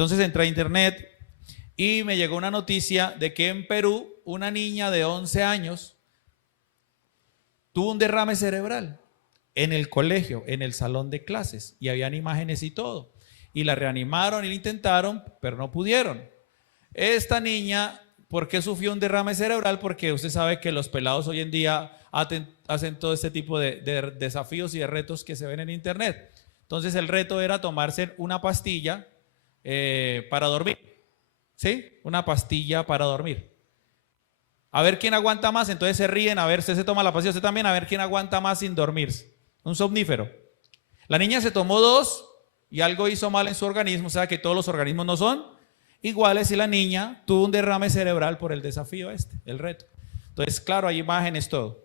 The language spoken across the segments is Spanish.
Entonces entré a internet y me llegó una noticia de que en Perú una niña de 11 años tuvo un derrame cerebral en el colegio, en el salón de clases, y habían imágenes y todo. Y la reanimaron y la intentaron, pero no pudieron. Esta niña, ¿por qué sufrió un derrame cerebral? Porque usted sabe que los pelados hoy en día hacen todo este tipo de desafíos y de retos que se ven en internet. Entonces el reto era tomarse una pastilla para dormir, ¿sí? Una pastilla para dormir. A ver quién aguanta más. Entonces se ríen, a ver, usted se toma la pastilla, usted también, a ver quién aguanta más sin dormirse. Un somnífero. La niña se tomó 2 y algo hizo mal en su organismo, o sea que todos los organismos no son iguales, y la niña tuvo un derrame cerebral por el desafío el reto. Entonces, claro, hay imágenes, todo.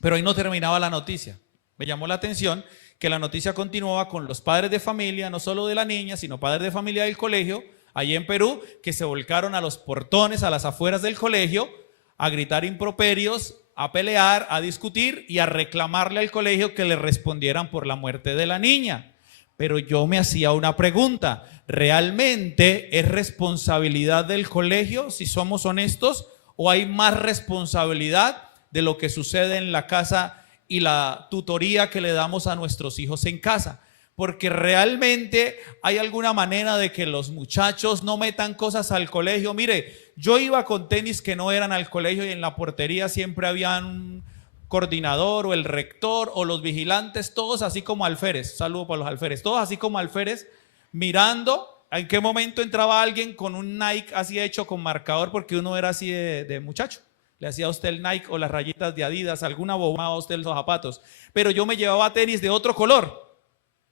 Pero ahí no terminaba la noticia. Me llamó la atención que la noticia continuaba con los padres de familia, no solo de la niña, sino padres de familia del colegio, allí en Perú, que se volcaron a los portones, a las afueras del colegio, a gritar improperios, a pelear, a discutir y a reclamarle al colegio que le respondieran por la muerte de la niña. Pero yo me hacía una pregunta: ¿realmente es responsabilidad del colegio, si somos honestos, o hay más responsabilidad de lo que sucede en la casa y la tutoría que le damos a nuestros hijos en casa? Porque realmente hay alguna manera de que los muchachos no metan cosas al colegio. Mire, yo iba con tenis que no eran al colegio y en la portería siempre había un coordinador o el rector o los vigilantes, todos así como alférez. Saludo para los alférez, todos así como alférez, mirando en qué momento entraba alguien con un Nike así hecho con marcador, porque uno era así de muchacho. Le hacía a usted el Nike o las rayitas de Adidas, alguna bobada a usted los zapatos. Pero yo me llevaba tenis de otro color,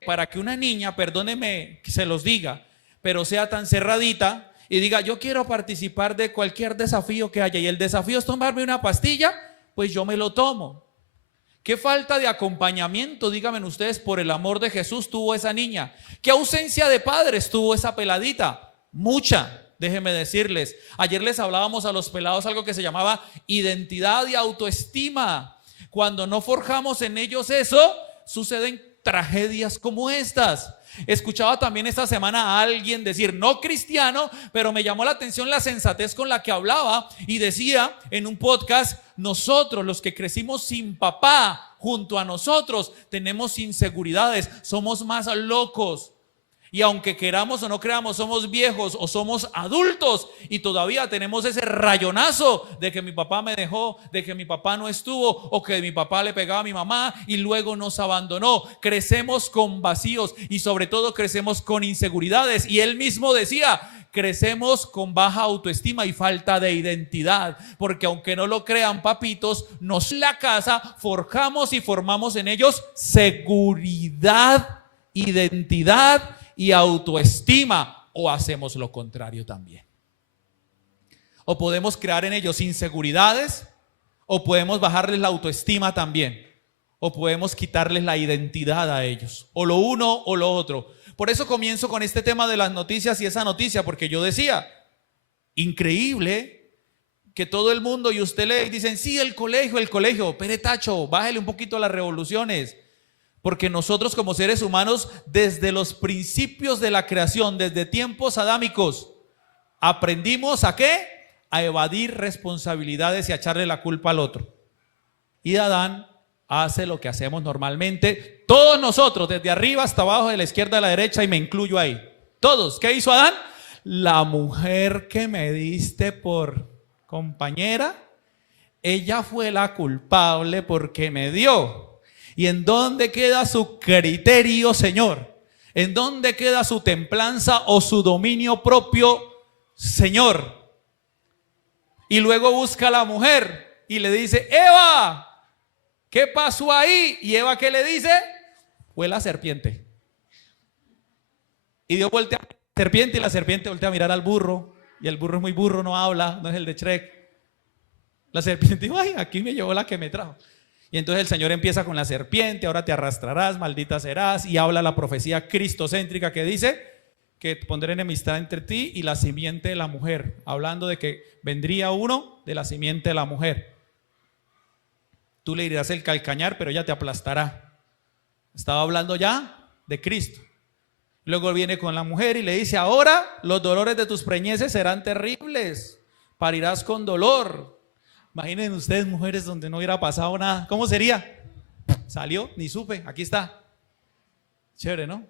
para que una niña, perdóneme que se los diga, pero sea tan cerradita y diga: yo quiero participar de cualquier desafío que haya, y el desafío es tomarme una pastilla, pues yo me lo tomo. ¿Qué falta de acompañamiento, díganme ustedes, por el amor de Jesús, tuvo esa niña? ¿Qué ausencia de padres tuvo esa peladita? Mucha, déjenme decirles. Ayer les hablábamos a los pelados algo que se llamaba identidad y autoestima. Cuando no forjamos en ellos eso, suceden tragedias como estas. Escuchaba también esta semana a alguien decir, no cristiano, pero me llamó la atención la sensatez con la que hablaba, y decía en un podcast: nosotros, los que crecimos sin papá junto a nosotros, tenemos inseguridades, somos más locos. Y aunque queramos o no creamos, somos viejos o somos adultos y todavía tenemos ese rayonazo de que mi papá me dejó, de que mi papá no estuvo, o que mi papá le pegaba a mi mamá y luego nos abandonó. Crecemos con vacíos y sobre todo crecemos con inseguridades. Y él mismo decía: crecemos con baja autoestima y falta de identidad, porque aunque no lo crean, papitos, la casa forjamos y formamos en ellos seguridad, identidad y autoestima, o hacemos lo contrario también. O podemos crear en ellos inseguridades, o podemos bajarles la autoestima también, o podemos quitarles la identidad a ellos, o lo uno o lo otro. Por eso comienzo con este tema de las noticias y esa noticia, porque yo decía, increíble que todo el mundo, y usted lee y dicen, sí, el colegio, pere tacho, bájele un poquito a las revoluciones. Porque nosotros como seres humanos, desde los principios de la creación, desde tiempos adámicos, aprendimos ¿a qué? A evadir responsabilidades y a echarle la culpa al otro. Y Adán hace lo que hacemos normalmente, todos nosotros, desde arriba hasta abajo, de la izquierda a la derecha, y me incluyo ahí. Todos, ¿qué hizo Adán? La mujer que me diste por compañera, ella fue la culpable porque me dio. ¿Y en dónde queda su criterio, Señor? ¿En dónde queda su templanza o su dominio propio, Señor? Y luego busca a la mujer y le dice, Eva, ¿qué pasó ahí? Y Eva, ¿qué le dice? Fue la serpiente. Y Dios voltea a la serpiente y la serpiente voltea a mirar al burro. Y el burro es muy burro, no habla, no es el de Shrek. La serpiente dijo, ay, aquí me llevó la que me trajo. Y entonces el Señor empieza con la serpiente, ahora te arrastrarás, maldita serás, y habla la profecía cristocéntrica que dice que pondré enemistad entre ti y la simiente de la mujer, hablando de que vendría uno de la simiente de la mujer. Tú le dirás el calcañar, pero ella te aplastará. Estaba hablando ya de Cristo. Luego viene con la mujer y le dice: ahora los dolores de tus preñeces serán terribles, parirás con dolor. Imaginen ustedes mujeres donde no hubiera pasado nada. ¿Cómo sería? Salió, ni supe, aquí está. Chévere, ¿no?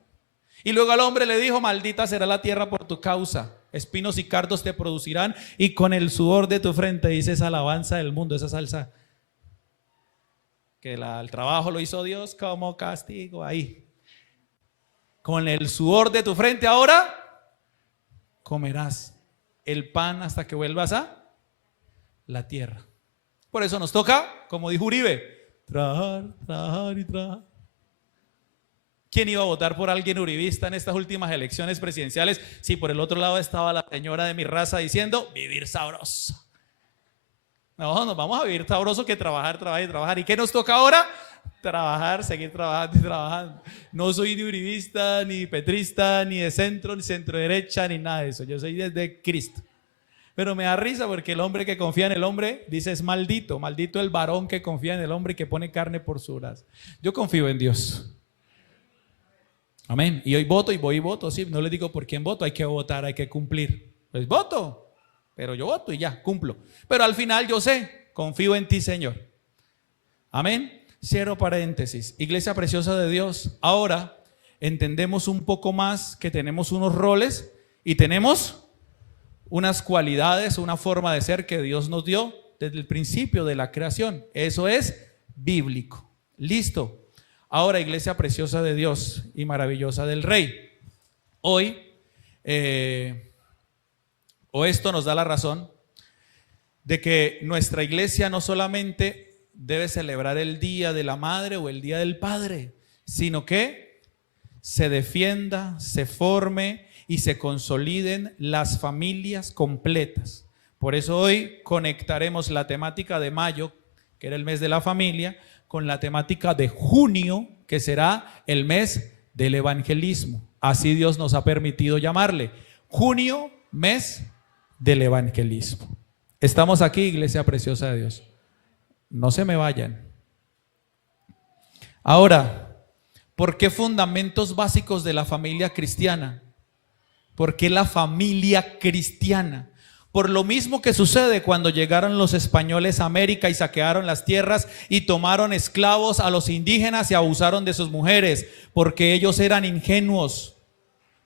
Y luego al hombre le dijo: maldita será la tierra por tu causa, espinos y cardos te producirán, y con el sudor de tu frente, dice esa alabanza del mundo, esa salsa que el trabajo lo hizo Dios como castigo. Ahí, con el sudor de tu frente ahora comerás el pan hasta que vuelvas a la tierra. Por eso nos toca, como dijo Uribe, trabajar, trabajar y trabajar. ¿Quién iba a votar por alguien uribista en estas últimas elecciones presidenciales si por el otro lado estaba la señora de mi raza diciendo vivir sabroso? No, nos vamos a vivir sabroso, que trabajar, trabajar y trabajar. ¿Y qué nos toca ahora? Trabajar, seguir trabajando y trabajando. No soy ni uribista, ni petrista, ni de centro, ni centro derecha, ni nada de eso. Yo soy desde Cristo. Pero me da risa porque el hombre que confía en el hombre dice es maldito. Maldito el varón que confía en el hombre y que pone carne por su brazo. Yo confío en Dios. Amén. Y hoy voto y voy y voto. Sí, no les digo por quién voto. Hay que votar, hay que cumplir. Pues voto, pero yo voto y ya, cumplo. Pero al final yo sé, confío en ti, Señor. Amén. Cierro paréntesis. Iglesia preciosa de Dios, ahora entendemos un poco más que tenemos unos roles y tenemos unas cualidades, una forma de ser que Dios nos dio desde el principio de la creación. Eso es bíblico. Listo. Ahora, iglesia preciosa de Dios y maravillosa del Rey, hoy, esto nos da la razón de que nuestra iglesia no solamente debe celebrar el Día de la Madre o el Día del Padre, sino que se defienda, se forme y se consoliden las familias completas. Por eso hoy conectaremos la temática de mayo, que era el mes de la familia, con la temática de junio, que será el mes del evangelismo. Así Dios nos ha permitido llamarle. Junio, mes del evangelismo. Estamos aquí, iglesia preciosa de Dios. No se me vayan. Ahora, ¿por qué fundamentos básicos de la familia cristiana? ¿Por qué la familia cristiana? Por lo mismo que sucede cuando llegaron los españoles a América y saquearon las tierras y tomaron esclavos a los indígenas y abusaron de sus mujeres, porque ellos eran ingenuos,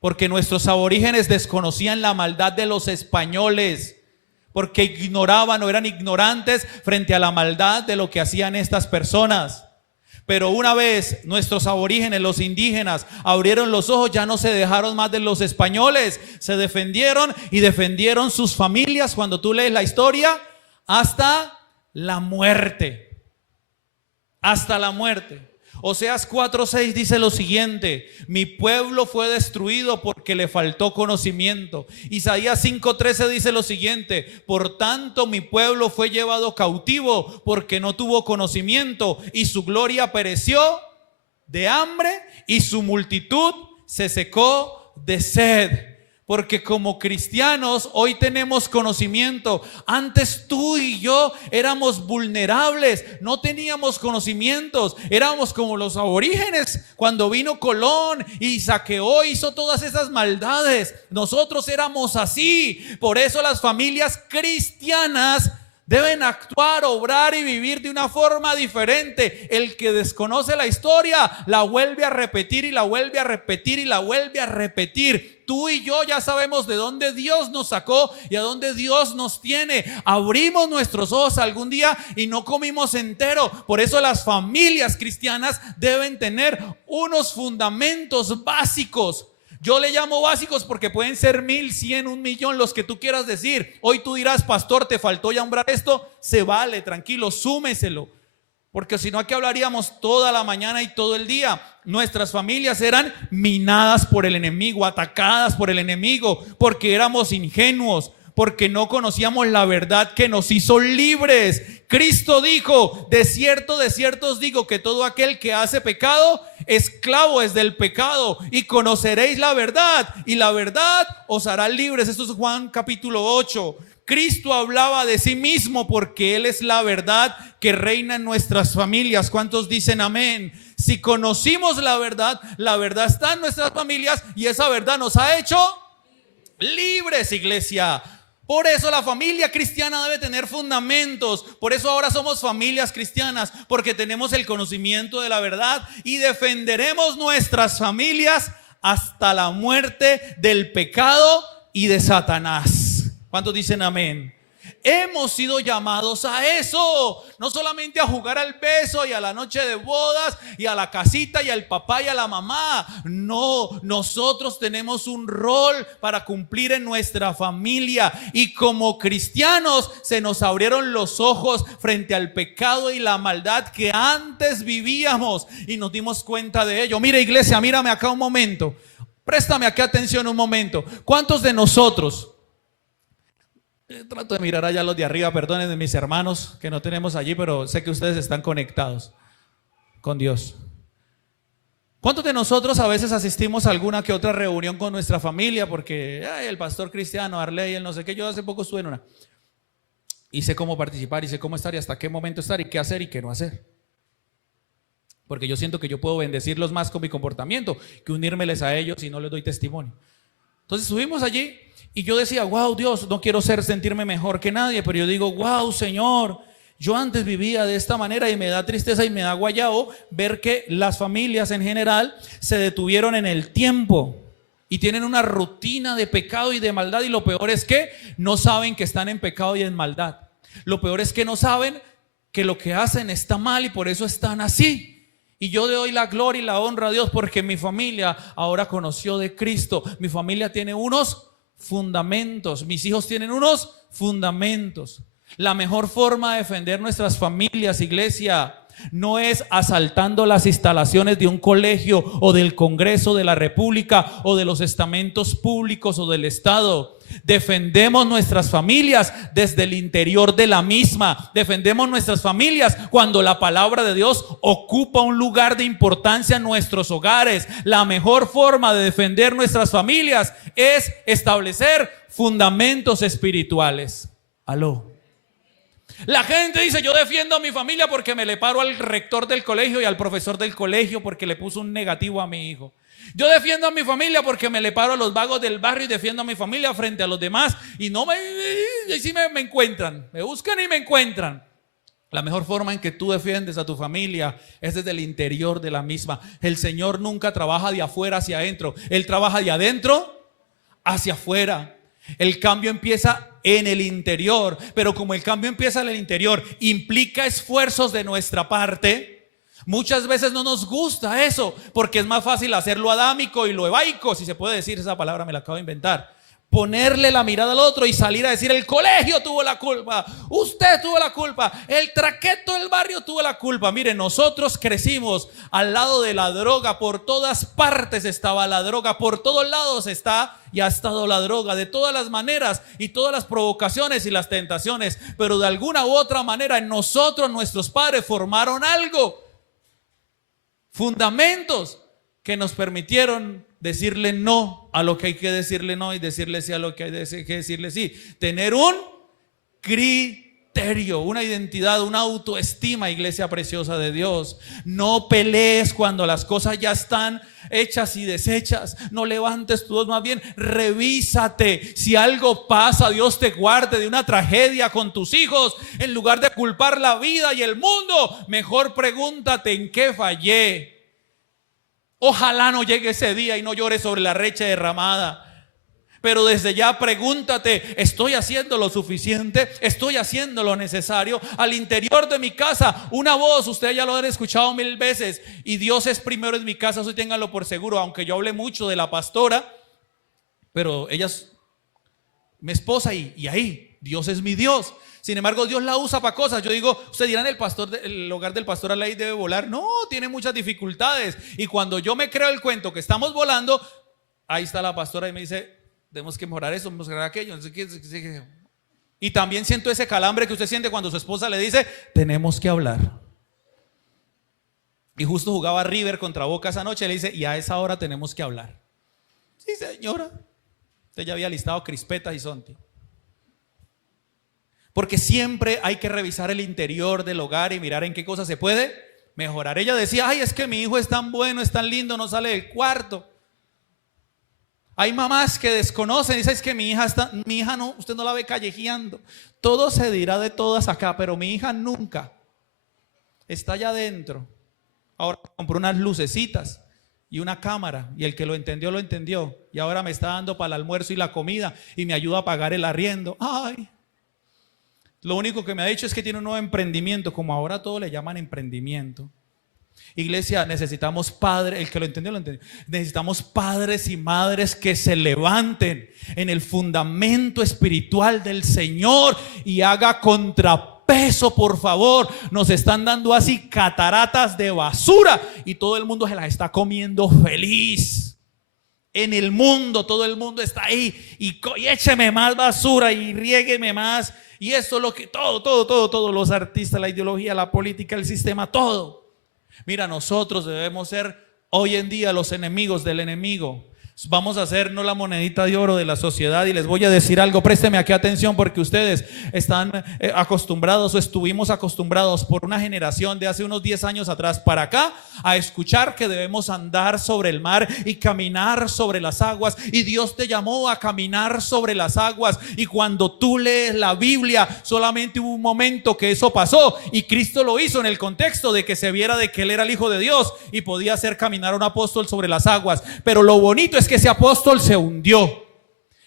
porque nuestros aborígenes desconocían la maldad de los españoles, porque ignoraban o eran ignorantes frente a la maldad de lo que hacían estas personas. Pero una vez nuestros aborígenes, los indígenas, abrieron los ojos, ya no se dejaron más de los españoles, se defendieron y defendieron sus familias, cuando tú lees la historia, hasta la muerte. Hasta la muerte. Oseas 4:6 dice lo siguiente: mi pueblo fue destruido porque le faltó conocimiento. Isaías 5:13 dice lo siguiente: por tanto mi pueblo fue llevado cautivo porque no tuvo conocimiento, y su gloria pereció de hambre y su multitud se secó de sed. Porque como cristianos hoy tenemos conocimiento. Antes tú y yo éramos vulnerables, no teníamos conocimientos, éramos como los aborígenes cuando vino Colón y saqueó, hizo todas esas maldades. Nosotros éramos así. Por eso las familias cristianas deben actuar, obrar y vivir de una forma diferente. El que desconoce la historia la vuelve a repetir y la vuelve a repetir y la vuelve a repetir. Tú y yo ya sabemos de dónde Dios nos sacó y a dónde Dios nos tiene. Abrimos nuestros ojos algún día y no comimos entero. Por eso las familias cristianas deben tener unos fundamentos básicos. Yo le llamo básicos porque pueden ser 1000, 100, 1.000.000, los que tú quieras decir. Hoy tú dirás: pastor, te faltó llambrar esto. Se vale, tranquilo, súmeselo. Porque si no, aquí hablaríamos toda la mañana y todo el día. Nuestras familias eran minadas por el enemigo, atacadas por el enemigo, porque éramos ingenuos, porque no conocíamos la verdad que nos hizo libres. Cristo dijo: de cierto os digo que todo aquel que hace pecado, esclavo es del pecado, y conoceréis la verdad, y la verdad os hará libres. Esto es Juan capítulo 8. Cristo hablaba de sí mismo porque Él es la verdad que reina en nuestras familias. ¿Cuántos dicen amén? Si conocimos la verdad está en nuestras familias y esa verdad nos ha hecho libres, iglesia. Por eso la familia cristiana debe tener fundamentos. Por eso ahora somos familias cristianas, porque tenemos el conocimiento de la verdad y defenderemos nuestras familias hasta la muerte del pecado y de Satanás. ¿Cuántos dicen amén? Hemos sido llamados a eso, no solamente a jugar al beso y a la noche de bodas y a la casita y al papá y a la mamá. No, nosotros tenemos un rol para cumplir en nuestra familia, y como cristianos se nos abrieron los ojos frente al pecado y la maldad que antes vivíamos y nos dimos cuenta de ello. Mira, iglesia, mírame acá un momento, préstame aquí atención un momento. ¿Cuántos de nosotros? Trato de mirar allá los de arriba, perdonen de mis hermanos que no tenemos allí, pero sé que ustedes están conectados con Dios. ¿Cuántos de nosotros a veces asistimos a alguna que otra reunión con nuestra familia? Porque el pastor cristiano, Arley, el no sé qué, yo hace poco estuve en una y sé cómo participar y sé cómo estar y hasta qué momento estar y qué hacer y qué no hacer. Porque yo siento que yo puedo bendecirlos más con mi comportamiento que unírmeles a ellos y no les doy testimonio. Entonces subimos allí y yo decía, wow, Dios, no quiero sentirme mejor que nadie, pero yo digo, wow, Señor, yo antes vivía de esta manera y me da tristeza y me da guayao ver que las familias en general se detuvieron en el tiempo y tienen una rutina de pecado y de maldad, y lo peor es que no saben que están en pecado y en maldad. Lo peor es que no saben que lo que hacen está mal y por eso están así. Y yo le doy la gloria y la honra a Dios porque mi familia ahora conoció de Cristo. Mi familia tiene unos fundamentos, mis hijos tienen unos fundamentos. La mejor forma de defender nuestras familias, iglesia, no es asaltando las instalaciones de un colegio o del Congreso de la República o de los estamentos públicos o del Estado. Defendemos nuestras familias desde el interior de la misma. Defendemos nuestras familias cuando la palabra de Dios ocupa un lugar de importancia en nuestros hogares. La mejor forma de defender nuestras familias es establecer fundamentos espirituales. Aló. La gente dice, yo defiendo a mi familia porque me le paro al rector del colegio y al profesor del colegio porque le puso un negativo a mi hijo. Yo defiendo a mi familia porque me le paro a los vagos del barrio y defiendo a mi familia frente a los demás. Y no me encuentran, me buscan y me encuentran. La mejor forma en que tú defiendes a tu familia es desde el interior de la misma. El Señor nunca trabaja de afuera hacia adentro, Él trabaja de adentro hacia afuera. El cambio empieza en el interior, pero como el cambio empieza en el interior, implica esfuerzos de nuestra parte. Muchas veces no nos gusta eso, porque es más fácil hacerlo adámico y lo ebaico, si se puede decir esa palabra, me la acabo de inventar. Ponerle la mirada al otro y salir a decir, el colegio tuvo la culpa, usted tuvo la culpa, el traqueto del barrio tuvo la culpa. Mire, nosotros crecimos al lado de la droga, por todas partes estaba la droga, por todos lados está y ha estado la droga, de todas las maneras y todas las provocaciones y las tentaciones, pero de alguna u otra manera en nosotros nuestros padres formaron algo, fundamentos que nos permitieron decirle no a lo que hay que decirle no y decirle sí a lo que hay que decirle sí. Tener un criterio, una identidad, una autoestima, iglesia preciosa de Dios. No pelees cuando las cosas ya están hechas y deshechas. No levantes tu voz, más bien revísate. Si algo pasa, Dios te guarde de una tragedia con tus hijos, en lugar de culpar la vida y el mundo, mejor pregúntate en qué fallé. Ojalá no llegue ese día y no llores sobre la leche derramada. Pero desde ya pregúntate, ¿estoy haciendo lo suficiente? ¿Estoy haciendo lo necesario? Al interior de mi casa, una voz, ustedes ya lo han escuchado 1000 veces, y Dios es primero en mi casa, eso ténganlo por seguro. Aunque yo hablé mucho de la pastora, pero ella es mi esposa y ahí, Dios es mi Dios. Sin embargo, Dios la usa para cosas. Yo digo, ustedes dirán, el hogar del pastor Arley debe volar. No, tiene muchas dificultades. Y cuando yo me creo el cuento que estamos volando, ahí está la pastora y me dice, tenemos que mejorar eso, tenemos que mejorar aquello. Y también siento ese calambre que usted siente cuando su esposa le dice, tenemos que hablar. Y justo jugaba River contra Boca esa noche, le dice, y a esa hora tenemos que hablar. Sí, señora. Usted ya había listado crispetas y sonti. Porque siempre hay que revisar el interior del hogar y mirar en qué cosas se puede mejorar. Ella decía, ay, es que mi hijo es tan bueno, es tan lindo, no sale del cuarto. Hay mamás que desconocen, dicen, es que mi hija no, usted no la ve callejeando. Todo se dirá de todas acá, pero mi hija nunca. Está allá adentro. Ahora compró unas lucecitas y una cámara, y el que lo entendió, y ahora me está dando para el almuerzo y la comida y me ayuda a pagar el arriendo. Ay, lo único que me ha dicho es que tiene un nuevo emprendimiento, como ahora todo le llaman emprendimiento. Iglesia, necesitamos padres, el que lo entendió, necesitamos padres y madres que se levanten en el fundamento espiritual del Señor y haga contrapeso, por favor. Nos están dando así cataratas de basura y todo el mundo se las está comiendo feliz. En el mundo, todo el mundo está ahí y écheme más basura y riégueme más. Y eso es lo que todos los artistas, la ideología, la política, el sistema, todo. Mira, nosotros debemos ser hoy en día los enemigos del enemigo. Vamos a hacernos la monedita de oro de la sociedad. Y les voy a decir algo, présteme aquí atención, porque ustedes están acostumbrados o estuvimos acostumbrados por una generación de hace unos 10 años atrás para acá a escuchar que debemos andar sobre el mar y caminar sobre las aguas, y Dios te llamó a caminar sobre las aguas. Y cuando tú lees la Biblia, solamente hubo un momento que eso pasó, y Cristo lo hizo en el contexto de que se viera de que Él era el Hijo de Dios y podía hacer caminar a un apóstol sobre las aguas. Pero lo bonito es que ese apóstol se hundió.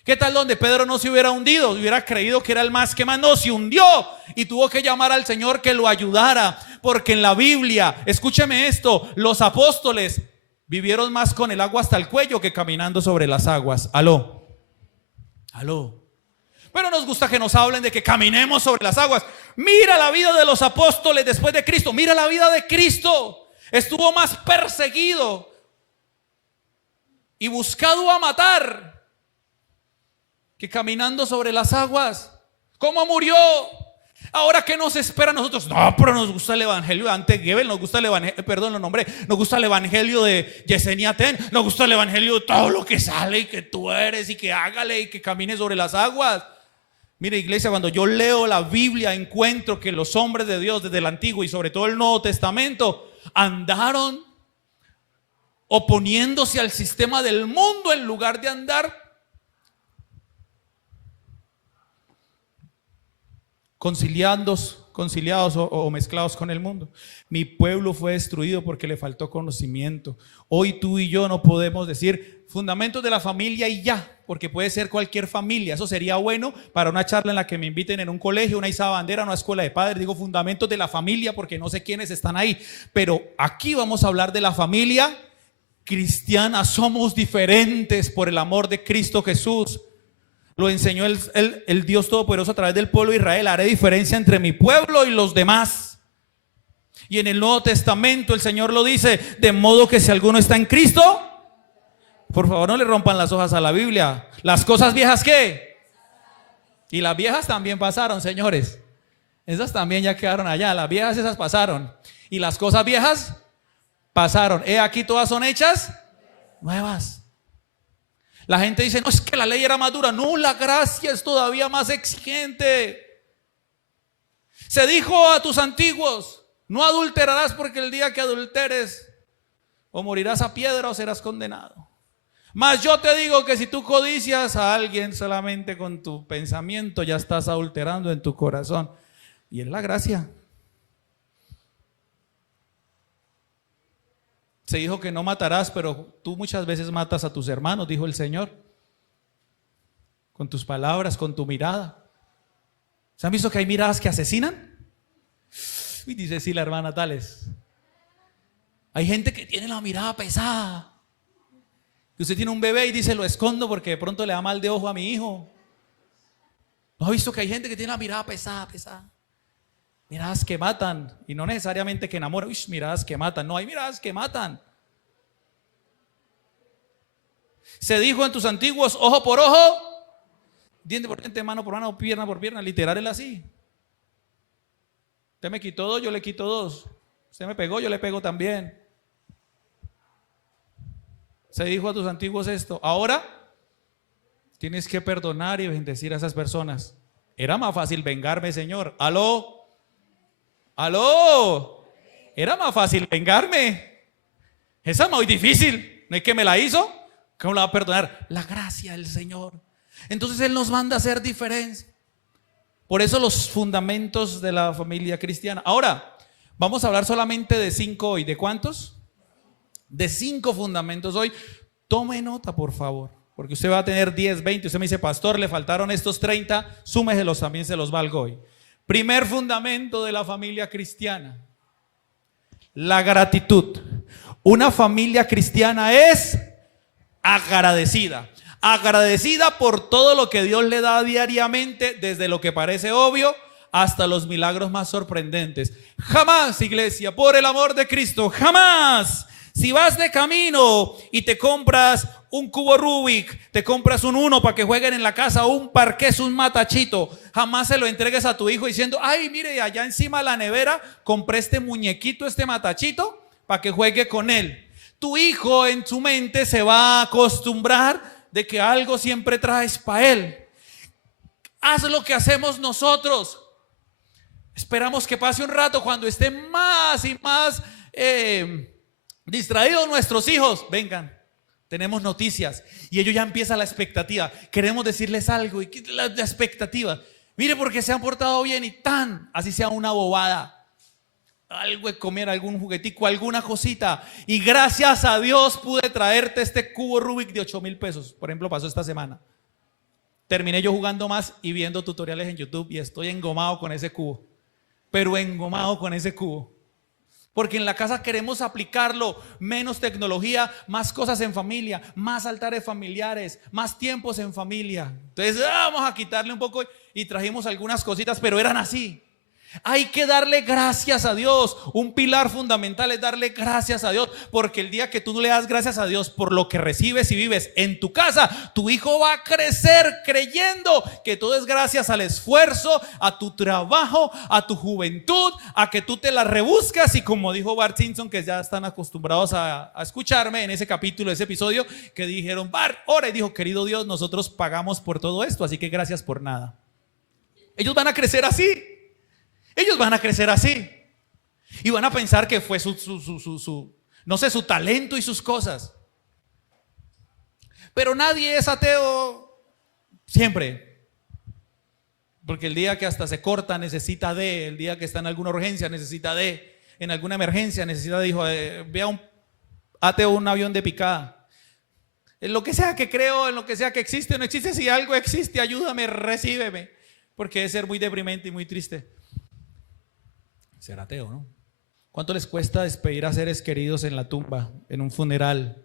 ¿Qué tal donde Pedro no se hubiera hundido? Hubiera creído que era el más que más. No, se hundió y tuvo que llamar al Señor que lo ayudara. Porque en la Biblia, escúcheme esto, los apóstoles vivieron más con el agua hasta el cuello que caminando sobre las aguas. Aló. Pero nos gusta que nos hablen de que caminemos sobre las aguas. Mira la vida de los apóstoles después de Cristo. Mira la vida de Cristo. Estuvo más perseguido y buscado a matar que caminando sobre las aguas. ¿Cómo murió? Ahora, ¿qué nos espera a nosotros? No, pero nos gusta el evangelio de Ante Gebel, nos gusta el evangelio, perdón, lo nombré, nos gusta el evangelio de Yesenia Ten, nos gusta el evangelio de todo lo que sale y que tú eres y que hágale y que camine sobre las aguas. Mire, iglesia, cuando yo leo la Biblia encuentro que los hombres de Dios desde el Antiguo y sobre todo el Nuevo Testamento andaron oponiéndose al sistema del mundo en lugar de andar conciliados o mezclados con el mundo. Mi pueblo fue destruido porque le faltó conocimiento. Hoy tú y yo no podemos decir fundamentos de la familia y ya, porque puede ser cualquier familia. Eso sería bueno para una charla en la que me inviten en un colegio, una izada bandera, una escuela de padres. Digo fundamentos de la familia porque no sé quiénes están ahí, pero aquí vamos a hablar de la familia cristiana. Somos diferentes por el amor de Cristo Jesús. Lo enseñó el Dios Todopoderoso a través del pueblo de Israel. Haré diferencia entre mi pueblo y los demás. Y en el Nuevo Testamento el Señor lo dice, de modo que si alguno está en Cristo, por favor no le rompan las hojas a la Biblia. Las cosas viejas, ¿qué? Y las viejas también pasaron, señores. Esas también ya quedaron allá. Las viejas esas pasaron. Y las cosas viejas pasaron. Aquí todas son hechas nuevas. La gente dice, no, es que la ley era más dura. No, la gracia es todavía más exigente. Se dijo a tus antiguos, no adulterarás porque el día que adulteres o morirás a piedra o serás condenado. Mas yo te digo que si tú codicias a alguien solamente con tu pensamiento, ya estás adulterando en tu corazón. Y es la gracia. Se dijo que no matarás, pero tú muchas veces matas a tus hermanos, dijo el Señor. Con tus palabras, con tu mirada. ¿Se han visto que hay miradas que asesinan? Y dice sí la hermana Tales. Hay gente que tiene la mirada pesada. Que usted tiene un bebé y dice lo escondo porque de pronto le da mal de ojo a mi hijo. ¿No ha visto que hay gente que tiene la mirada pesada? Miradas que matan, y no necesariamente que enamoran. Miradas que matan, no, hay miradas que matan. Se dijo en tus antiguos, ojo por ojo, diente por diente, mano por mano, pierna por pierna. Literal es así. Usted me quitó 2, yo le quito 2. Usted me pegó, yo le pego también. Se dijo a tus antiguos esto. Ahora tienes que perdonar y bendecir a esas personas. Era más fácil vengarme, Señor. Aló, aló. Era más fácil vengarme. Esa es muy difícil. ¿No es que me la hizo? ¿Cómo la va a perdonar? La gracia del Señor. Entonces Él nos manda a hacer diferencia. Por eso los fundamentos de la familia cristiana. Ahora, vamos a hablar solamente de 5 hoy. ¿De cuántos? De 5 fundamentos hoy. Tome nota, por favor, porque usted va a tener 10, 20. Usted me dice, pastor, le faltaron estos 30, súmeselos, también se los valgo hoy. Primer fundamento de la familia cristiana: la gratitud. Una familia cristiana es agradecida. Agradecida por todo lo que Dios le da diariamente, desde lo que parece obvio hasta los milagros más sorprendentes. Jamás, iglesia, por el amor de Cristo, jamás, si vas de camino y te compras un cubo Rubik, te compras un uno para que jueguen en la casa, un parqués, un matachito, jamás se lo entregues a tu hijo diciendo, ay, mire, allá encima de la nevera compré este muñequito, este matachito, para que juegue con él. Tu hijo en su mente se va a acostumbrar de que algo siempre traes para él. Haz lo que hacemos nosotros. Esperamos que pase un rato cuando estén más y más distraídos nuestros hijos. Vengan, tenemos noticias. Y ellos ya empieza la expectativa. Queremos decirles algo y la expectativa. Mire, porque se han portado bien y tan, así sea una bobada. Algo de comer, algún juguetico, alguna cosita. Y gracias a Dios pude traerte este cubo Rubik de 8,000 pesos. Por ejemplo, pasó esta semana. Terminé yo jugando más y viendo tutoriales en YouTube y estoy engomado con ese cubo. Pero engomado con ese cubo. Porque en la casa queremos aplicarlo. Menos tecnología, más cosas en familia, más altares familiares, más tiempos en familia. Entonces vamos a quitarle un poco y trajimos algunas cositas, pero eran así. Hay que darle gracias a Dios. Un pilar fundamental es darle gracias a Dios, porque el día que tú no le das gracias a Dios por lo que recibes y vives en tu casa, tu hijo va a crecer creyendo que todo es gracias al esfuerzo, a tu trabajo, a tu juventud, a que tú te la rebuscas. Y como dijo Bart Simpson, que ya están acostumbrados a escucharme en ese capítulo, ese episodio, que dijeron, Bart, ora, y dijo, querido Dios, nosotros pagamos por todo esto, así que gracias por nada. Ellos van a crecer así. Ellos van a crecer así y van a pensar que fue su talento y sus cosas. Pero nadie es ateo siempre, porque el día que hasta se corta necesita de, el día que está en alguna urgencia necesita de, en alguna emergencia necesita de, dijo, vea un ateo un avión de picada. En lo que sea que creo, en lo que sea que existe o no existe, si algo existe, ayúdame, recíbeme, porque es ser muy deprimente y muy triste ser ateo, ¿no? ¿Cuánto les cuesta despedir a seres queridos en la tumba, en un funeral?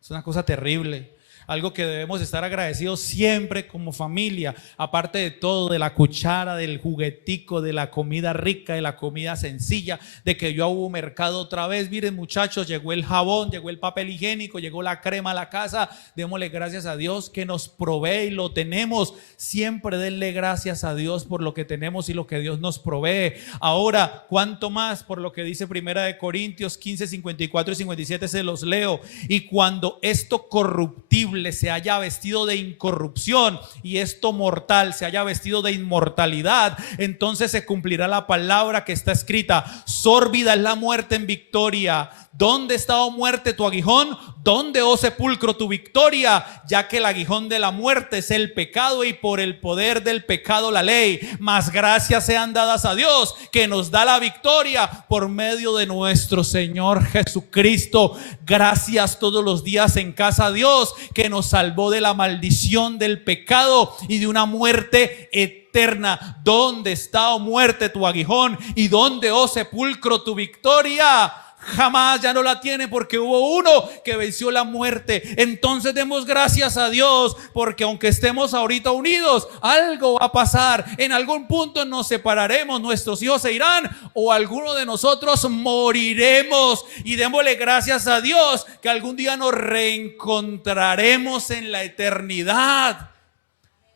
Es una cosa terrible. Algo que debemos estar agradecidos siempre como familia, aparte de todo, de la cuchara, del juguetico, de la comida rica, de la comida sencilla, de que yo hubo mercado otra vez. Miren, muchachos, llegó el jabón, llegó el papel higiénico, llegó la crema a la casa. Démosle gracias a Dios que nos provee y lo tenemos. Siempre denle gracias a Dios por lo que tenemos y lo que Dios nos provee. Ahora, cuánto más por lo que dice Primera de Corintios 15, 54 y 57, se los leo. Y cuando esto corruptible se haya vestido de incorrupción y esto mortal se haya vestido de inmortalidad, entonces se cumplirá la palabra que está escrita: sórbida es la muerte en victoria. ¿Dónde está, oh muerte, tu aguijón? ¿Dónde, oh sepulcro, tu victoria? Ya que el aguijón de la muerte es el pecado y por el poder del pecado la ley. Mas gracias sean dadas a Dios que nos da la victoria por medio de nuestro Señor Jesucristo. Gracias todos los días en casa a Dios que nos salvó de la maldición del pecado y de una muerte eterna. ¿Dónde está, oh muerte, tu aguijón? ¿Y dónde, oh sepulcro, tu victoria? Jamás, ya no la tiene, porque hubo uno que venció la muerte. Entonces demos gracias a Dios, porque aunque estemos ahorita unidos, algo va a pasar. En algún punto nos separaremos, nuestros hijos se irán o alguno de nosotros moriremos. Y démosle gracias a Dios que algún día nos reencontraremos en la eternidad.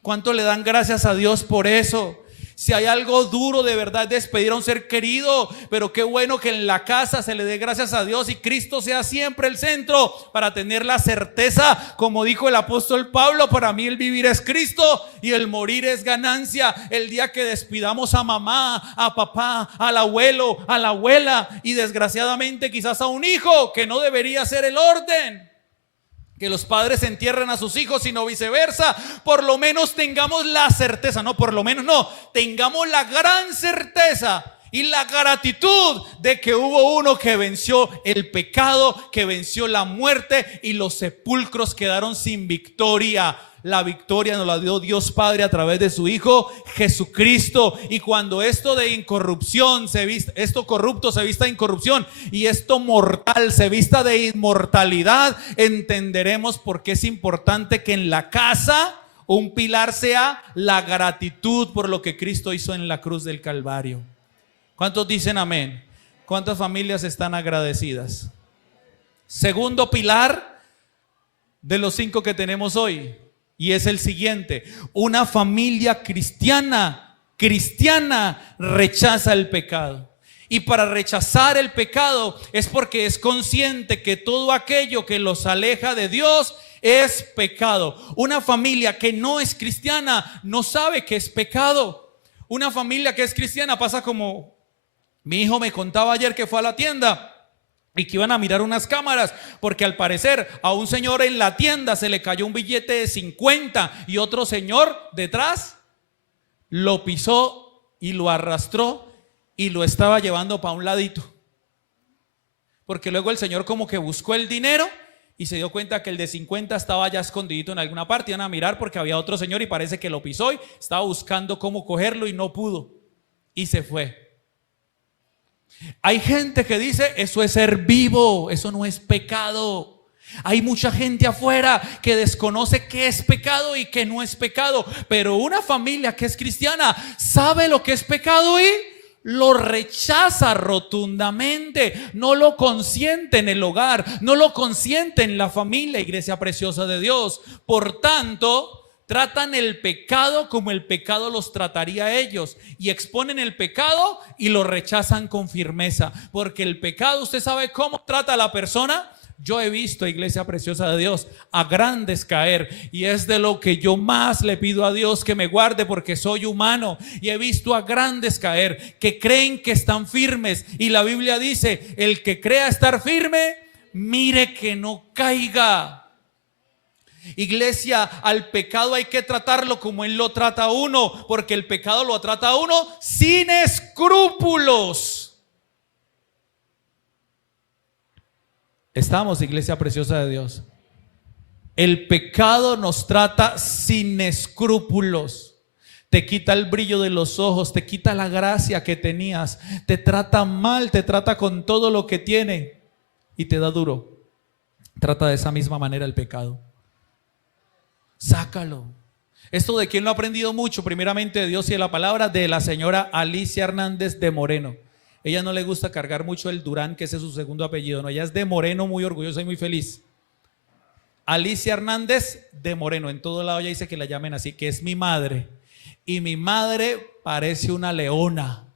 ¿Cuánto le dan gracias a Dios por eso? Si hay algo duro de verdad, despedir a un ser querido, pero qué bueno que en la casa se le dé gracias a Dios y Cristo sea siempre el centro para tener la certeza, como dijo el apóstol Pablo, para mí el vivir es Cristo y el morir es ganancia. El día que despidamos a mamá, a papá, al abuelo, a la abuela y desgraciadamente quizás a un hijo, que no debería ser el orden, que los padres entierren a sus hijos, sino viceversa. Por lo menos tengamos la certeza, no, por lo menos no, tengamos la gran certeza y la gratitud de que hubo uno que venció el pecado, que venció la muerte y los sepulcros quedaron sin victoria. La victoria nos la dio Dios Padre a través de su Hijo Jesucristo. Y cuando esto de incorrupción se vista, esto corrupto se vista de incorrupción y esto mortal se vista de inmortalidad, entenderemos por qué es importante que en la casa un pilar sea la gratitud por lo que Cristo hizo en la cruz del Calvario. ¿Cuántos dicen amén? ¿Cuántas familias están agradecidas? Segundo pilar de los 5 que tenemos hoy, y es el siguiente: una familia cristiana rechaza el pecado. Y para rechazar el pecado es porque es consciente que todo aquello que los aleja de Dios es pecado. Una familia que no es cristiana no sabe que es pecado. Una familia que es cristiana pasa como mi hijo me contaba ayer, que fue a la tienda y que iban a mirar unas cámaras, porque al parecer a un señor en la tienda se le cayó un billete de 50 y otro señor detrás lo pisó y lo arrastró y lo estaba llevando para un ladito, porque luego el señor como que buscó el dinero y se dio cuenta que el de 50 estaba ya escondidito en alguna parte. Iban a mirar porque había otro señor y parece que lo pisó y estaba buscando cómo cogerlo y no pudo y se fue. Hay gente que dice eso es ser vivo, eso no es pecado. Hay mucha gente afuera que desconoce qué es pecado y qué no es pecado, pero una familia que es cristiana sabe lo que es pecado y lo rechaza rotundamente. No lo consiente en el hogar, no lo consiente en la familia, iglesia preciosa de Dios. Por tanto, tratan el pecado como el pecado los trataría a ellos y exponen el pecado y lo rechazan con firmeza, porque el pecado, ¿usted sabe cómo trata a la persona? Yo he visto, iglesia preciosa de Dios, a grandes caer, y es de lo que yo más le pido a Dios que me guarde, porque soy humano, y he visto a grandes caer que creen que están firmes, y la Biblia dice: el que crea estar firme, mire que no caiga. Iglesia, al pecado hay que tratarlo como Él lo trata a uno, porque el pecado lo trata a uno sin escrúpulos. Estamos, iglesia preciosa de Dios. El pecado nos trata sin escrúpulos. Te quita el brillo de los ojos, te quita la gracia que tenías, te trata mal, te trata con todo lo que tiene y te da duro. Trata de esa misma manera el pecado. Sácalo. Esto de quién lo ha aprendido mucho, primeramente de Dios y de la palabra, de la señora Alicia Hernández de Moreno. Ella no le gusta cargar mucho el Durán, que ese es su segundo apellido, no, ella es de Moreno, muy orgullosa y muy feliz. Alicia Hernández de Moreno, en todo lado ella dice que la llamen así, que es mi madre. Y mi madre parece una leona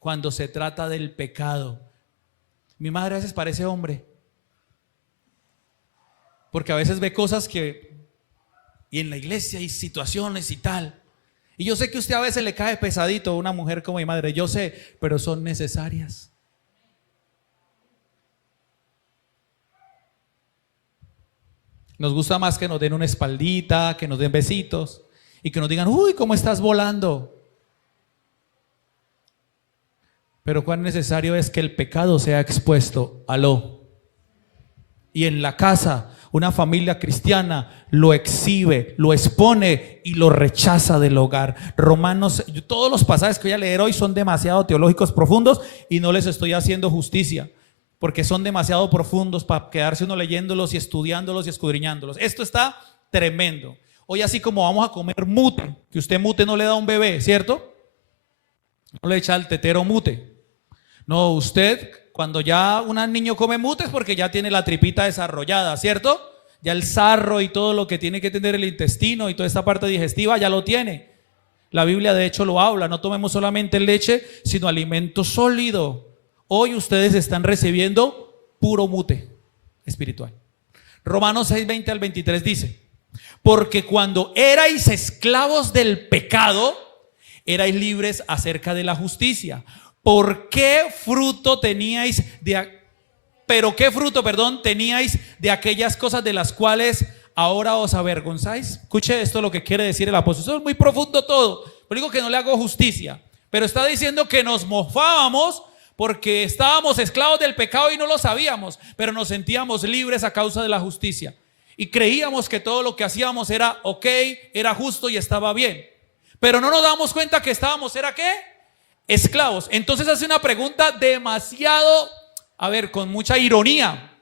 cuando se trata del pecado. Mi madre a veces parece hombre, porque a veces ve cosas que, y en la iglesia hay situaciones y tal. Y yo sé que a usted a veces le cae pesadito una mujer como mi madre, yo sé, pero son necesarias. Nos gusta más que nos den una espaldita, que nos den besitos y que nos digan: uy, ¿cómo estás volando? Pero cuán necesario es que el pecado sea expuesto. Aló. Y en la casa, una familia cristiana lo exhibe, lo expone y lo rechaza del hogar. Romanos, todos los pasajes que voy a leer hoy son demasiado teológicos profundos y no les estoy haciendo justicia, porque son demasiado profundos para quedarse uno leyéndolos y estudiándolos y escudriñándolos. Esto está tremendo. Hoy, así como vamos a comer mute, que usted mute no le da a un bebé, ¿cierto? No le echa al tetero mute. No, usted, cuando ya un niño come mute es porque ya tiene la tripita desarrollada, ¿cierto? Ya el sarro y todo lo que tiene que tener el intestino y toda esta parte digestiva ya lo tiene. La Biblia de hecho lo habla, no tomemos solamente leche, sino alimento sólido. Hoy ustedes están recibiendo puro mute espiritual. Romanos 6:20 al 23 dice: porque cuando erais esclavos del pecado, erais libres acerca de la justicia. ¿Por qué fruto teníais pero qué fruto, teníais de aquellas cosas de las cuales ahora os avergonzáis? Escuche esto, lo que quiere decir el apóstol. Eso es muy profundo todo. Pero digo que no le hago justicia. Pero está diciendo que nos mofábamos porque estábamos esclavos del pecado y no lo sabíamos, pero nos sentíamos libres a causa de la justicia. Y creíamos que todo lo que hacíamos era ok, era justo y estaba bien. Pero no nos damos cuenta que estábamos, ¿era qué? Esclavos. Entonces hace una pregunta demasiado, con mucha ironía.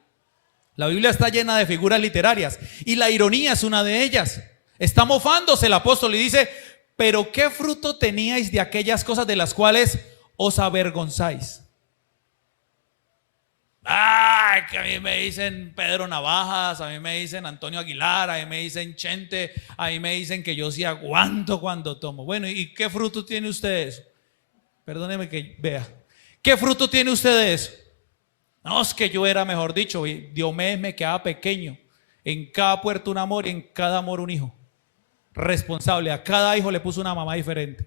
La Biblia está llena de figuras literarias y la ironía es una de ellas. Está mofándose el apóstol y dice: pero ¿qué fruto teníais de aquellas cosas de las cuales os avergonzáis? Que a mí me dicen Pedro Navajas, a mí me dicen Antonio Aguilar, a mí me dicen Chente, a mí me dicen que yo sí aguanto cuando tomo. Bueno, ¿y qué fruto tiene usted de eso? Perdóneme que vea. ¿Qué fruto tiene usted de eso? No, es que yo era, mejor dicho, Diomedes me quedaba pequeño. En cada puerta un amor y en cada amor un hijo. Responsable, a cada hijo le puso una mamá diferente.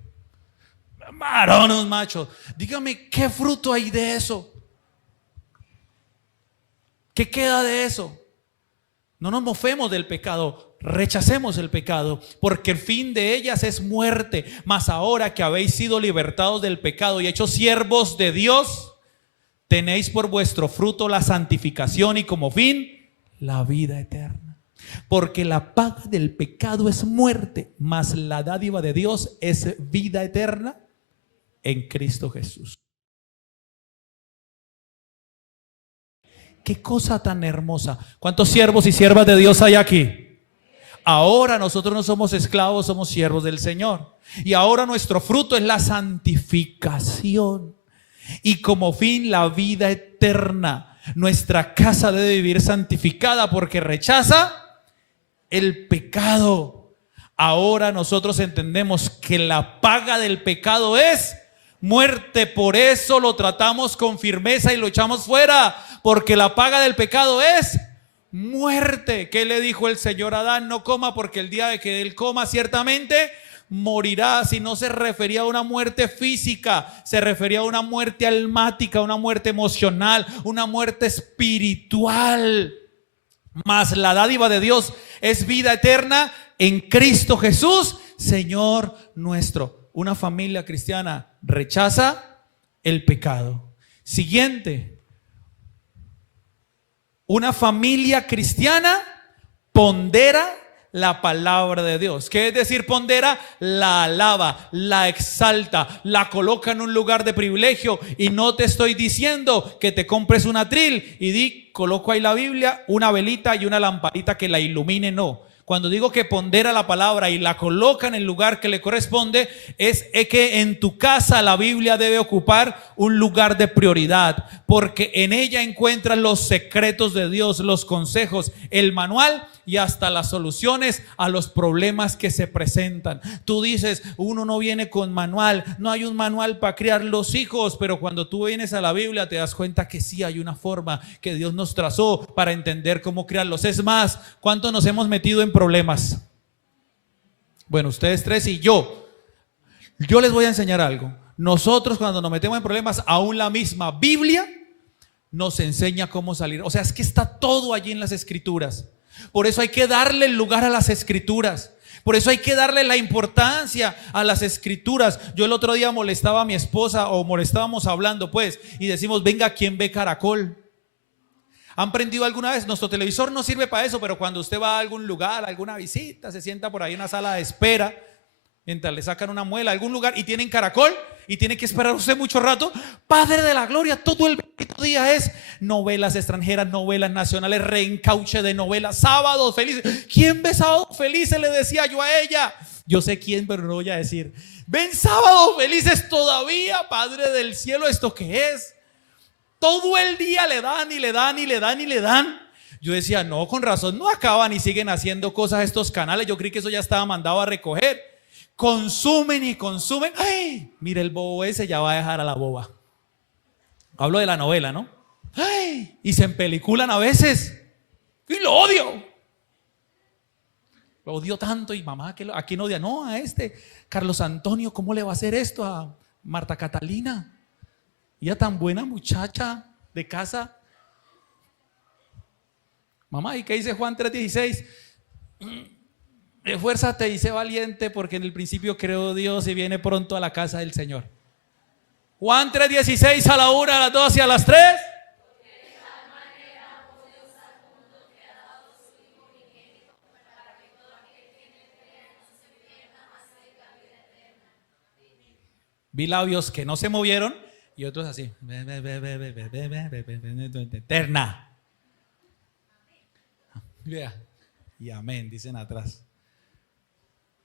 Varones machos. Dígame, ¿qué fruto hay de eso? ¿Qué queda de eso? No nos mofemos del pecado, rechacemos el pecado, porque el fin de ellas es muerte. Mas ahora que habéis sido libertados del pecado y hechos siervos de Dios, tenéis por vuestro fruto la santificación y como fin la vida eterna. Porque la paga del pecado es muerte, mas la dádiva de Dios es vida eterna en Cristo Jesús. Qué cosa tan hermosa. ¿Cuántos siervos y siervas de Dios hay aquí? Ahora nosotros no somos esclavos, somos siervos del Señor. Y ahora nuestro fruto es la santificación. Y como fin la vida eterna. Nuestra casa debe vivir santificada porque rechaza el pecado. Ahora nosotros entendemos que la paga del pecado es muerte. Por eso lo tratamos con firmeza y lo echamos fuera, porque la paga del pecado es muerte. ¿Qué le dijo el Señor a Adán? No coma, porque el día de que él coma ciertamente morirá. Si no se refería a una muerte física, se refería a una muerte almática, una muerte emocional, una muerte espiritual. Mas la dádiva de Dios es vida eterna en Cristo Jesús, Señor nuestro. Una familia cristiana rechaza el pecado. Siguiente. Una familia cristiana pondera la palabra de Dios. ¿Qué es decir pondera? La alaba, la exalta, la coloca en un lugar de privilegio. Y no te estoy diciendo que te compres un atril y coloco ahí la Biblia, una velita y una lamparita que la ilumine. No. Cuando digo que pondera la palabra y la coloca en el lugar que le corresponde, es que en tu casa la Biblia debe ocupar un lugar de prioridad, porque en ella encuentras los secretos de Dios, los consejos, el manual y hasta las soluciones a los problemas que se presentan. Tú dices, uno no viene con manual, no hay un manual para criar los hijos, pero cuando tú vienes a la Biblia te das cuenta que sí hay una forma que Dios nos trazó para entender cómo criarlos. Es más, ¿cuánto nos hemos metido en problemas? Bueno, ustedes tres y yo les voy a enseñar algo. Nosotros cuando nos metemos en problemas, aún la misma Biblia nos enseña cómo salir. O sea, es que está todo allí en las Escrituras. Por eso hay que darle el lugar a las Escrituras. Por eso hay que darle la importancia a las Escrituras. Yo el otro día molestaba a mi esposa, o molestábamos hablando y decimos, venga, ¿quién ve Caracol? ¿Han prendido alguna vez? Nuestro televisor no sirve para eso, pero cuando usted va a algún lugar, a alguna visita, se sienta por ahí en una sala de espera, mientras le sacan una muela a algún lugar y tienen Caracol y tiene que esperar usted mucho rato. Padre de la gloria, todo el día es novelas extranjeras, novelas nacionales, reencauche de novelas, Sábados Felices. ¿Quién ve Sábados Felices? Le decía yo a ella. Yo sé quién, pero no voy a decir. ¿Ven Sábados Felices todavía? Padre del cielo, ¿esto qué es? Todo el día le dan y le dan y le dan y le dan. Yo decía, no, con razón, no acaban y siguen haciendo cosas estos canales. Yo creí que eso ya estaba mandado a recoger. consumen y consumen. ¡Ay! Mira, el bobo ese ya va a dejar a la boba. Hablo de la novela, ¿no? ¡Ay! Y se empeliculan a veces. Y lo odio. Lo odio tanto. Y mamá, ¿a quién odia? No, a Carlos Antonio, ¿cómo le va a hacer esto a Marta Catalina? Ella tan buena muchacha de casa. Mamá, ¿y qué dice Juan 3:16? Esfuérzate y sé valiente, porque en el principio creó Dios y viene pronto a la casa del Señor. Juan 3:16, a la 1, a las 2 y a las 3. Vi labios que no se movieron y otros así. Eterna. Y amén, dicen atrás.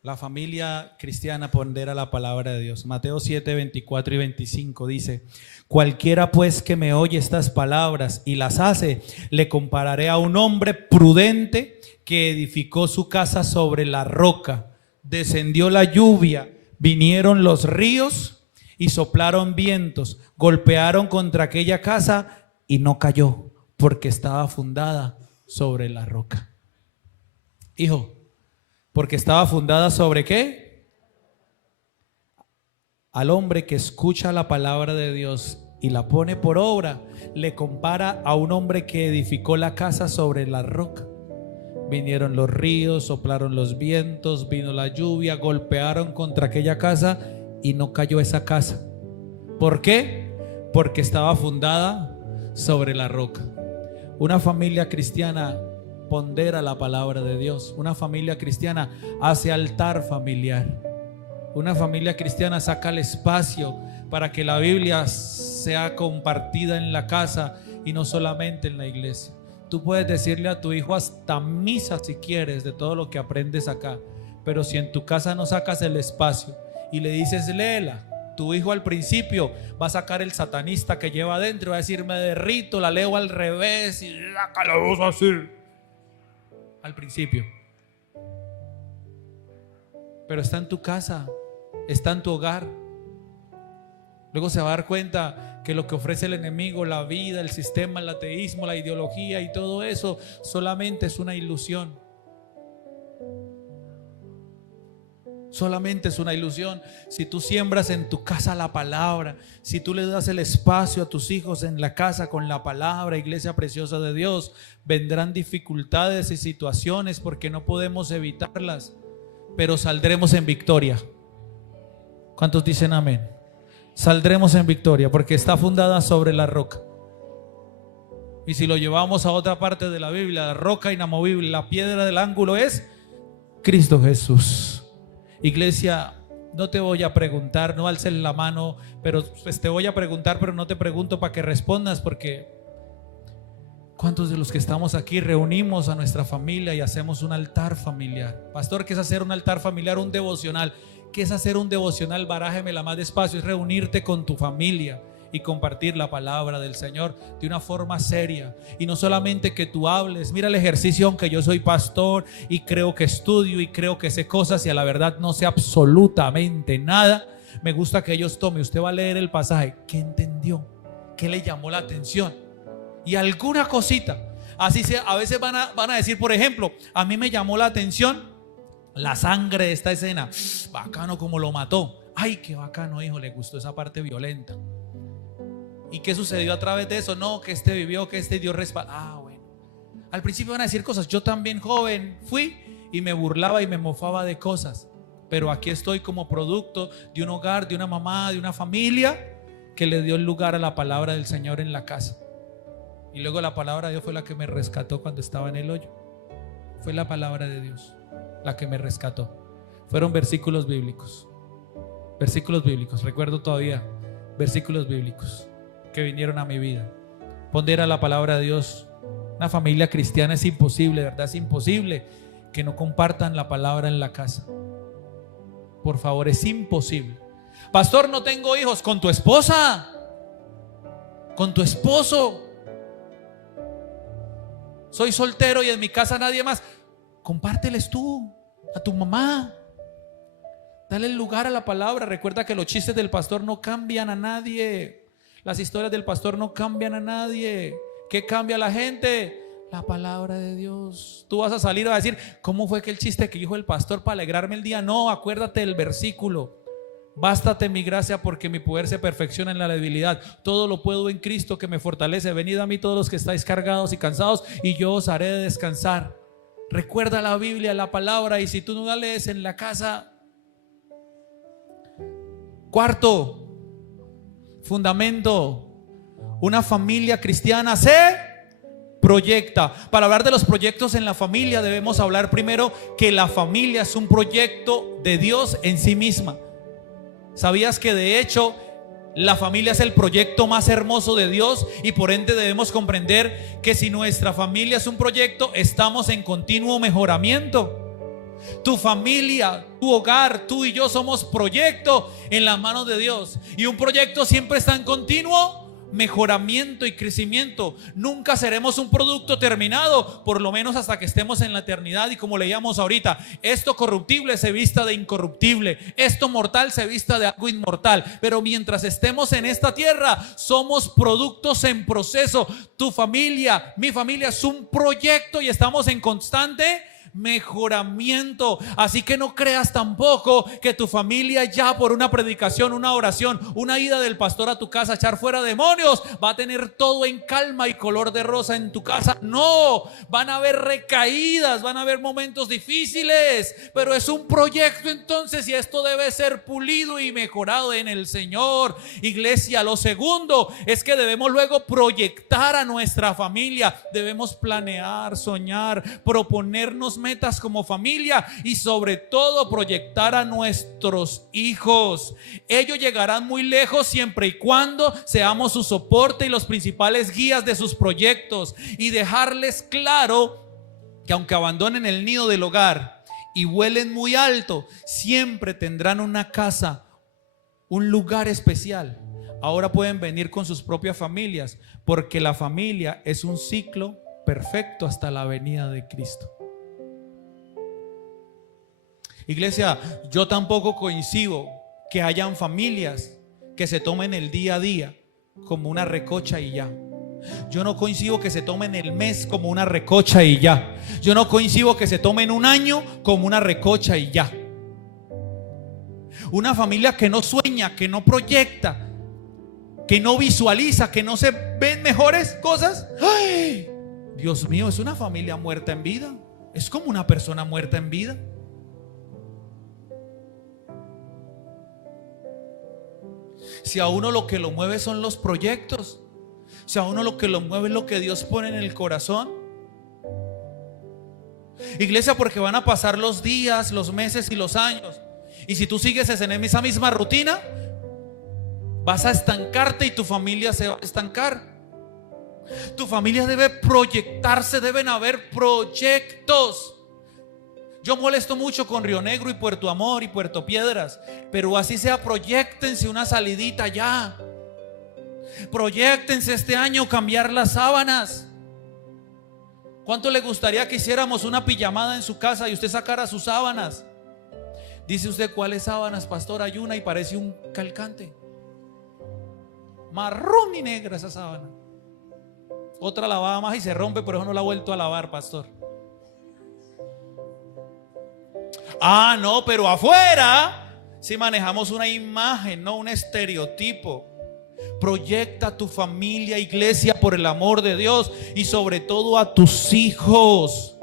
La familia cristiana pondera la palabra de Dios. Mateo 7, 24 y 25 dice: cualquiera pues que me oye estas palabras y las hace, le compararé a un hombre prudente que edificó su casa sobre la roca. Descendió la lluvia, vinieron los ríos y soplaron vientos, golpearon contra aquella casa y no cayó, porque estaba fundada sobre la roca. Hijo, porque estaba fundada sobre ¿qué? Al hombre que escucha la palabra de Dios y la pone por obra, le compara a un hombre que edificó la casa sobre la roca. Vinieron los ríos, soplaron los vientos, vino la lluvia, golpearon contra aquella casa y no cayó esa casa. ¿Por qué? Porque estaba fundada sobre la roca. Una familia cristiana pondera la palabra de Dios. Una familia cristiana hace altar familiar. Una familia cristiana saca el espacio para que la Biblia sea compartida en la casa y no solamente en la iglesia. Tú puedes decirle a tu hijo hasta misa si quieres de todo lo que aprendes acá, pero si en tu casa no sacas el espacio y le dices léela, tu hijo al principio va a sacar el satanista que lleva adentro, va a decir me derrito, la leo al revés y la calaboza así. Al principio. Pero está en tu casa, está en tu hogar. Luego se va a dar cuenta que lo que ofrece el enemigo, la vida, el sistema, el ateísmo, la ideología y todo eso solamente es una ilusión. Solamente es una ilusión. Si tú siembras en tu casa la palabra, si tú le das el espacio a tus hijos en la casa con la palabra, iglesia preciosa de Dios, vendrán dificultades y situaciones porque no podemos evitarlas, pero saldremos en victoria. ¿Cuántos dicen amén? Saldremos en victoria porque está fundada sobre la roca. Y si lo llevamos a otra parte de la Biblia, la roca inamovible, la piedra del ángulo es Cristo Jesús. Iglesia, no te voy a preguntar, no alces la mano, pero pues te voy a preguntar, pero no te pregunto para que respondas, porque ¿cuántos de los que estamos aquí reunimos a nuestra familia y hacemos un altar familiar? Pastor, ¿qué es hacer un altar familiar? Un devocional. ¿Qué es hacer un devocional? Barájemela más despacio. Es reunirte con tu familia y compartir la palabra del Señor de una forma seria. Y no solamente que tú hables. Mira el ejercicio, aunque yo soy pastor y creo que estudio y creo que sé cosas y a la verdad no sé absolutamente nada, me gusta que ellos tomen. Usted va a leer el pasaje. ¿Qué entendió? ¿Qué le llamó la atención? Y alguna cosita. Así sea, a veces van a decir, por ejemplo, a mí me llamó la atención la sangre de esta escena. Bacano como lo mató. Ay, qué bacano, hijo, le gustó esa parte violenta. ¿Y qué sucedió a través de eso? No, que este vivió, que este dio respaldo. Ah, bueno. Al principio van a decir cosas. Yo también joven fui y me burlaba y me mofaba de cosas. Pero aquí estoy como producto de un hogar, de una mamá, de una familia que le dio el lugar a la palabra del Señor en la casa. Y luego la palabra de Dios fue la que me rescató cuando estaba en el hoyo. Fue la palabra de Dios la que me rescató. Fueron versículos bíblicos. Versículos bíblicos. Recuerdo todavía versículos bíblicos que vinieron a mi vida. Pondera la palabra de Dios. Una familia cristiana es imposible, ¿verdad? Es imposible que no compartan la palabra en la casa. Por favor, es imposible. Pastor, no tengo hijos. Con tu esposa, con tu esposo. Soy soltero y en mi casa nadie más. Compárteles tú a tu mamá. Dale lugar a la palabra. Recuerda que los chistes del pastor no cambian a nadie. Las historias del pastor no cambian a nadie. ¿Qué cambia a la gente? La palabra de Dios. Tú vas a salir a decir, ¿cómo fue que el chiste que dijo el pastor para alegrarme el día? No, acuérdate del versículo. Bástate mi gracia porque mi poder se perfecciona en la debilidad. Todo lo puedo en Cristo que me fortalece. Venid a mí todos los que estáis cargados y cansados y yo os haré descansar. Recuerda la Biblia, la palabra, y si tú no la lees en la casa. Cuarto fundamento: una familia cristiana se proyecta. Para hablar de los proyectos en la familia debemos hablar primero que la familia es un proyecto de Dios en sí misma. ¿Sabías que de hecho la familia es el proyecto más hermoso de Dios? Y por ende debemos comprender que si nuestra familia es un proyecto, estamos en continuo mejoramiento. Tu familia, tu hogar, tú y yo somos proyecto en las manos de Dios. Y un proyecto siempre está en continuo mejoramiento y crecimiento. Nunca seremos un producto terminado, por lo menos hasta que estemos en la eternidad. Y como leíamos ahorita, esto corruptible se vista de incorruptible, esto mortal se vista de algo inmortal. Pero mientras estemos en esta tierra, somos productos en proceso. Tu familia, mi familia es un proyecto y estamos en constante mejoramiento. Así que no creas tampoco que tu familia ya por una predicación, una oración, una ida del pastor a tu casa a echar fuera demonios, va a tener todo en calma y color de rosa en tu casa. No, van a haber recaídas, van a haber momentos difíciles, pero es un proyecto entonces, y esto debe ser pulido y mejorado en el Señor. Iglesia, lo segundo es que debemos luego proyectar a nuestra familia. Debemos planear, soñar, proponernos metas como familia y sobre todo proyectar a nuestros hijos. Ellos llegarán muy lejos siempre y cuando seamos su soporte y los principales guías de sus proyectos, y dejarles claro que aunque abandonen el nido del hogar y vuelen muy alto, siempre tendrán una casa, un lugar especial. Ahora pueden venir con sus propias familias, porque la familia es un ciclo perfecto hasta la venida de Cristo. Iglesia, yo tampoco coincido que hayan familias que se tomen el día a día como una recocha y ya. Yo no coincido que se tomen el mes como una recocha y ya. Yo no coincido que se tomen un año como una recocha y ya. Una familia que no sueña, que no proyecta, que no visualiza, que no se ven mejores cosas. ¡Ay! Dios mío, es una familia muerta en vida. Es como una persona muerta en vida. Si a uno lo que lo mueve son los proyectos, si a uno lo que lo mueve es lo que Dios pone en el corazón. Iglesia, porque van a pasar los días, los meses y los años, y si tú sigues en esa misma rutina, vas a estancarte y tu familia se va a estancar. Tu familia debe proyectarse, deben haber proyectos. Yo molesto mucho con Río Negro y Puerto Amor y Puerto Piedras, pero así sea, proyéctense una salidita ya. Proyéctense este año cambiar las sábanas. ¿Cuánto le gustaría que hiciéramos una pijamada en su casa y usted sacara sus sábanas? Dice usted, ¿cuáles sábanas, pastor? Hay una y parece un calcante, marrón y negra esa sábana. Otra lavada más y se rompe, pero eso no la ha vuelto a lavar, pastor. Ah, no, pero afuera si manejamos una imagen, no un estereotipo. Proyecta a tu familia, iglesia, por el amor de Dios, y sobre todo a tus hijos.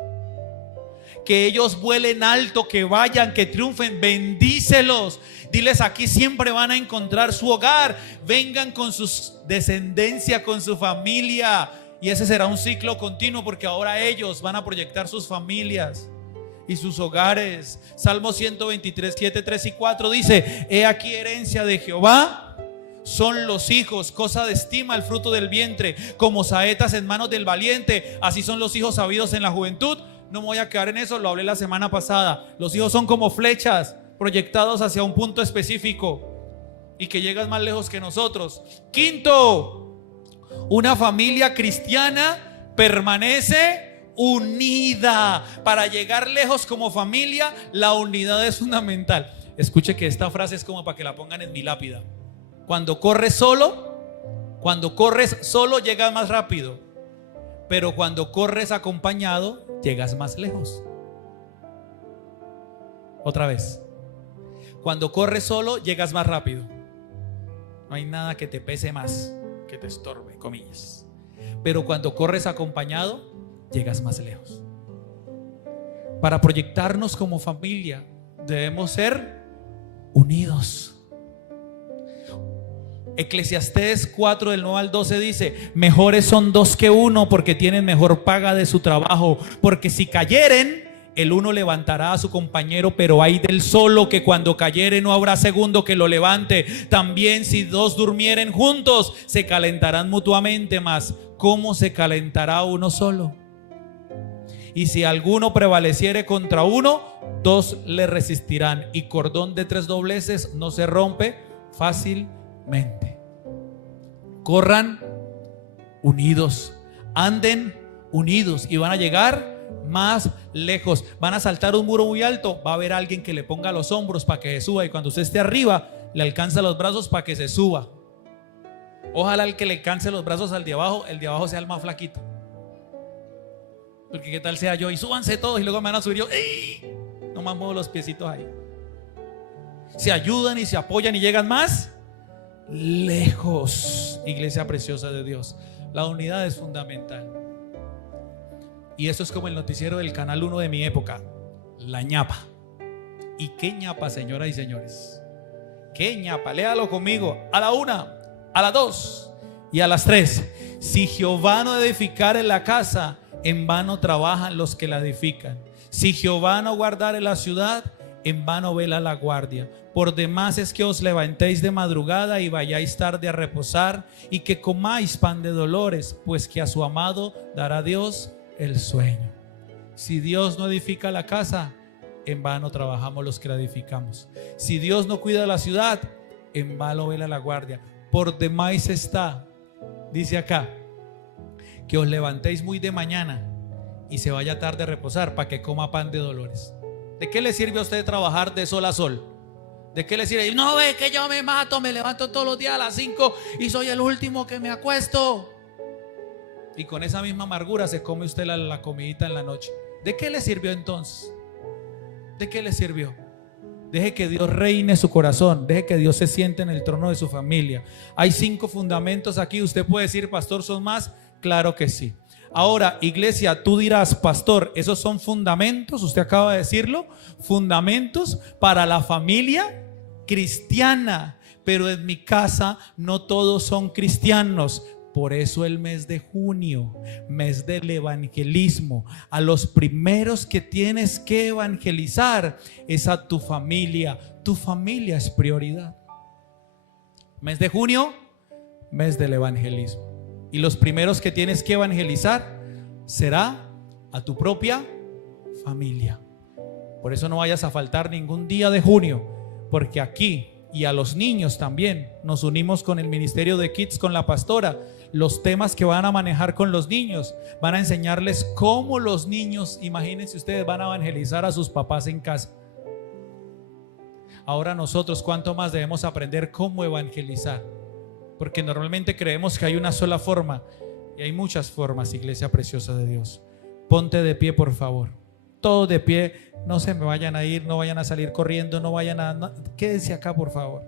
Que ellos vuelen alto, que vayan, que triunfen. Bendícelos. Diles, aquí siempre van a encontrar su hogar. Vengan con su descendencia, con su familia. Y ese será un ciclo continuo, porque ahora ellos van a proyectar sus familias y sus hogares. Salmo 123, 7, 3 y 4 dice: he aquí herencia de Jehová son los hijos, cosa de estima el fruto del vientre, como saetas en manos del valiente, así son los hijos sabidos en la juventud. No me voy a quedar en eso, lo hablé la semana pasada. Los hijos son como flechas proyectados hacia un punto específico y que llegan más lejos que nosotros. Quinto, una familia cristiana permanece unida. Para llegar lejos como familia, la unidad es fundamental. Escuche que esta frase es como para que la pongan en mi lápida. Cuando corres solo llegas más rápido, pero cuando corres acompañado llegas más lejos. Otra vez. Cuando corres solo llegas más rápido. No hay nada que te pese más, que te estorbe, comillas. Pero cuando corres acompañado llegas más lejos. Para proyectarnos como familia debemos ser unidos. Eclesiastés 4 del 9 al 12 dice: mejores son dos que uno, porque tienen mejor paga de su trabajo. Porque si cayeren, el uno levantará a su compañero, pero hay del solo que cuando cayere no habrá segundo que lo levante. También si dos durmieren juntos, se calentarán mutuamente, mas ¿cómo se calentará uno solo? Y si alguno prevaleciere contra uno, dos le resistirán, y cordón de 3 dobleces no se rompe fácilmente. Corran unidos, anden unidos, y van a llegar más lejos. Van a saltar un muro muy alto, va a haber alguien que le ponga los hombros para que se suba, y cuando usted esté arriba le alcanza los brazos para que se suba. Ojalá el que le alcance los brazos al de abajo, el de abajo sea el más flaquito, porque qué tal sea yo y súbanse todos y luego me van a subir yo, ¡ey! Nomás muevo los piecitos ahí. Se ayudan y se apoyan y llegan más lejos. Iglesia preciosa de Dios, la unidad es fundamental. Y eso es como el noticiero del Canal 1 de mi época, la ñapa. ¿Y qué ñapa, señoras y señores? ¿Qué ñapa? Léalo conmigo. A la 1, a las 2 y a las 3. Si Jehová no edificare la casa, en vano trabajan los que la edifican. Si Jehová no guardare la ciudad, en vano vela la guardia. Por demás es que os levantéis de madrugada y vayáis tarde a reposar, y que comáis pan de dolores, pues que a su amado dará Dios el sueño. Si Dios no edifica la casa, en vano trabajamos los que la edificamos. Si Dios no cuida la ciudad, en vano vela la guardia. Por demás está, dice acá, que os levantéis muy de mañana y se vaya tarde a reposar, para que coma pan de dolores. ¿De qué le sirve a usted trabajar de sol a sol? ¿De qué le sirve? No ve que yo me mato, me levanto todos los días a las 5 y soy el último que me acuesto. Y con esa misma amargura se come usted la comidita en la noche. ¿De qué le sirvió entonces? ¿De qué le sirvió? Deje que Dios reine su corazón. Deje que Dios se siente en el trono de su familia. Hay 5 fundamentos aquí. Usted puede decir, pastor, ¿son más? Claro que sí. Ahora, iglesia, tú dirás, pastor, ¿esos son fundamentos? Usted acaba de decirlo. Fundamentos para la familia cristiana. Pero en mi casa no todos son cristianos. Por eso el mes de junio, mes del evangelismo, a los primeros que tienes que evangelizar es a tu familia. Tu familia es prioridad. Mes de junio, mes del evangelismo. Y los primeros que tienes que evangelizar será a tu propia familia. Por eso no vayas a faltar ningún día de junio, porque aquí y a los niños también nos unimos con el ministerio de Kids, con la pastora. Los temas que van a manejar con los niños, van a enseñarles cómo los niños, imagínense ustedes, van a evangelizar a sus papás en casa. Ahora nosotros, ¿cuánto más debemos aprender cómo evangelizar? Porque normalmente creemos que hay una sola forma, y hay muchas formas, iglesia preciosa de Dios. Ponte de pie, por favor. Todos de pie, no se me vayan a ir, no vayan a salir corriendo, no vayan a... quédense acá, por favor.